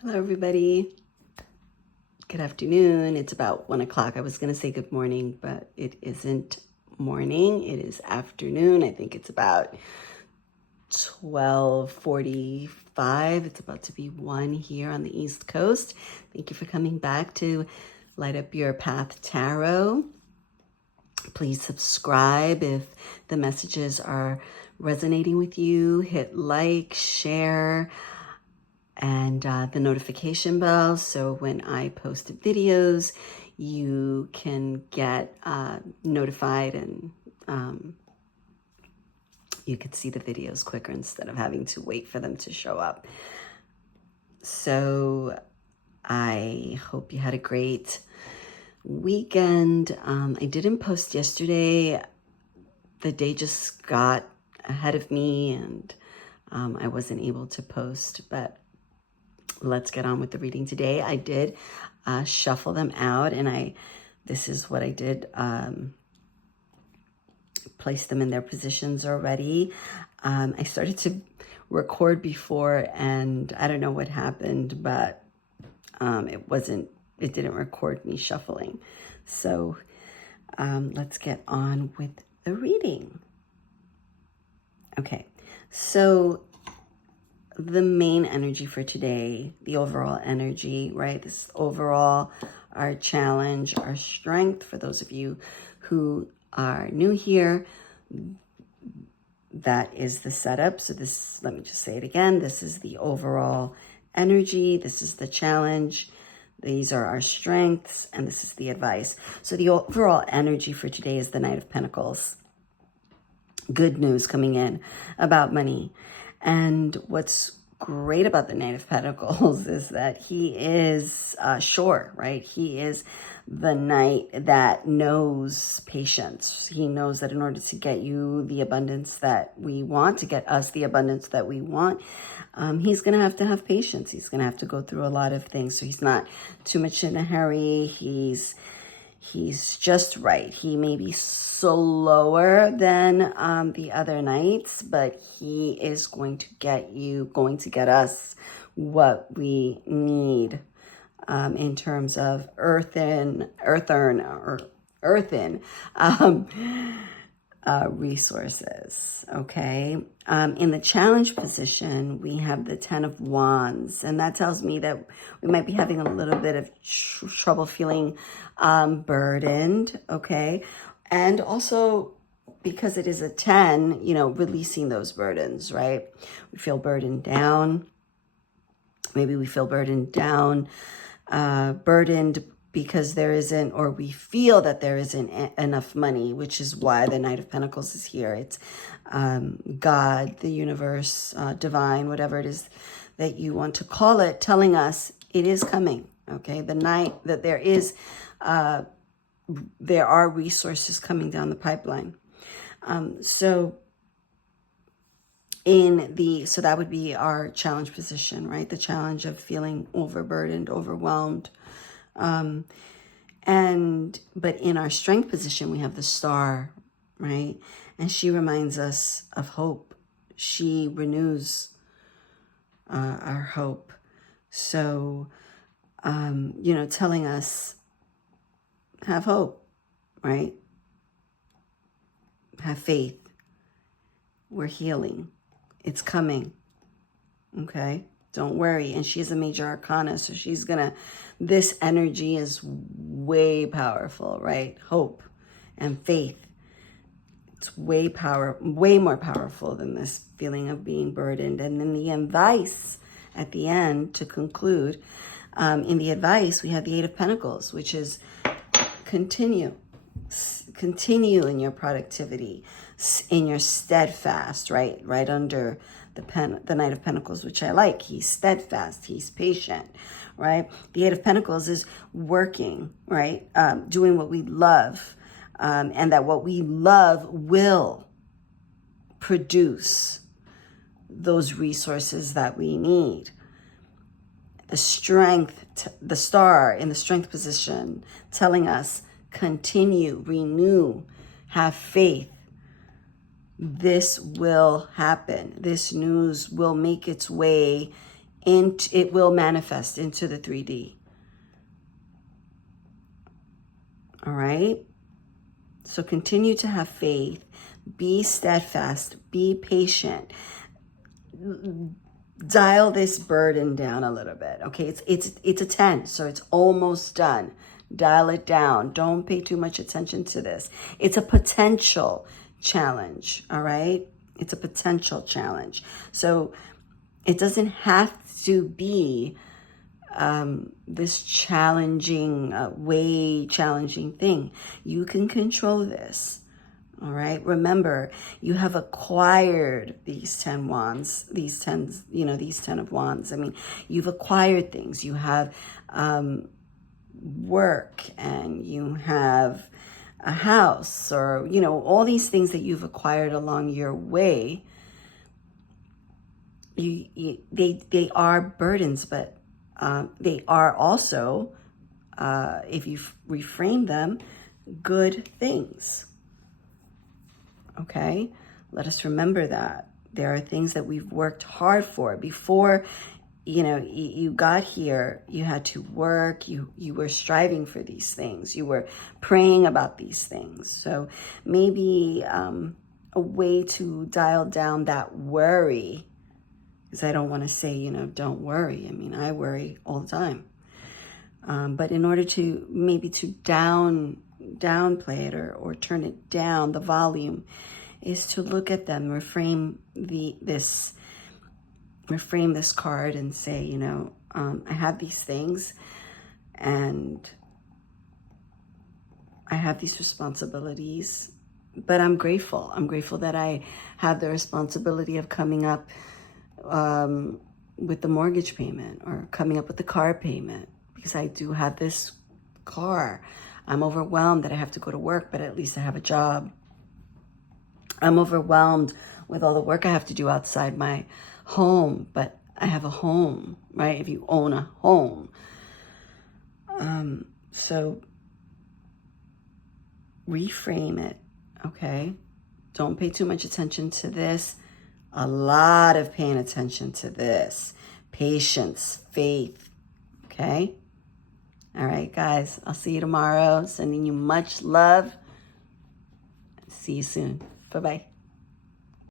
Hello, everybody. Good afternoon. It's about 1 o'clock. I was going to say good morning, but it isn't morning. It is afternoon. I think it's about 12:45. It's about to be 1 here on the East Coast. Thank you for coming back to Light Up Your Path Tarot. Please subscribe if the messages are resonating with you. Hit like, share, and the notification bell, so when I post videos, you can get notified and you can see the videos quicker instead of having to wait for them to show up. So I hope you had a great weekend. I didn't post yesterday. The day just got ahead of me and I wasn't able to post, but let's get on with the reading today. I did shuffle them out, and this is what I did. Place them in their positions already. I started to record before, and I don't know what happened, but it didn't record me shuffling. So let's get on with the reading. Okay, so the main energy for today, the overall energy, right? This overall, our challenge, our strength. For those of you who are new here, that is the setup. So this, let me just say it again. This is the overall energy. This is the challenge. These are our strengths, and this is the advice. So the overall energy for today is the Knight of Pentacles. Good news coming in about money. And what's great about the Knight of Pentacles is that he is sure, right? He is the knight that knows patience. He knows that in order to get you the abundance that we want, to get us the abundance that we want, he's going to have patience. He's going to have to go through a lot of things. So he's not too much in a hurry. He's just right. He may be slower than the other knights, but he is going to get us what we need in terms of earthen resources. Okay. In the challenge position, we have the 10 of Wands, and that tells me that we might be having a little bit of trouble feeling burdened. Okay. And also, because it is a 10, releasing those burdens, right? We feel burdened down. Maybe we feel burdened because there isn't, or we feel that there isn't enough money, which is why the Knight of Pentacles is here. It's God, the universe, divine, whatever it is that you want to call it, telling us it is coming. Okay, the night that there are resources coming down the pipeline. So that would be our challenge position, right? The challenge of feeling overburdened, overwhelmed. But in our strength position, we have the Star, right? And she reminds us of hope. She renews our hope. So, telling us, have hope, right? Have faith. We're healing. It's coming. Okay? Don't worry. And she's a major arcana, so this energy is way powerful, right? Hope and faith. It's way more powerful than this feeling of being burdened. And then the advice at the end to conclude, in the advice, we have the 8 of Pentacles, which is continue in your productivity, in your steadfast, right under the Knight of Pentacles, which I like. He's steadfast, he's patient, right? The 8 of Pentacles is working, right? Doing what we love, and that what we love will produce those resources that we need. The strength, the Star in the strength position, telling us continue, renew, have faith. This will happen. This news will make its way and it will manifest into the 3D. All right? So continue to have faith. Be steadfast. Be patient. Dial this burden down a little bit. Okay, it's a 10, so it's almost done. Dial it down. Don't pay too much attention to this. It's a potential challenge. All right, it's a potential challenge. So it doesn't have to be this challenging, way challenging thing. You can control this. All right. Remember, you have acquired these 10 wands, these 10, these 10 of wands. I mean, you've acquired things. You have work, and you have a house, or, all these things that you've acquired along your way. They are burdens, but they are also, if you reframe them, good things. Okay, let us remember that there are things that we've worked hard for. Before, you got here, you had to work, you were striving for these things, you were praying about these things. So maybe a way to dial down that worry, because I don't want to say, don't worry. I mean, I worry all the time. But in order to maybe to downplay it or turn it down, the volume, is to look at them, reframe this card and say, I have these things, and I have these responsibilities, but I'm grateful. I'm grateful that I have the responsibility of coming up with the mortgage payment, or coming up with the car payment, because I do have this car. I'm overwhelmed that I have to go to work, but at least I have a job. I'm overwhelmed with all the work I have to do outside my home, but I have a home, right? If you own a home. So reframe it, okay? Don't pay too much attention to this. A lot of paying attention to this. Patience, faith, okay? All right, guys, I'll see you tomorrow. Sending you much love. See you soon. Bye-bye.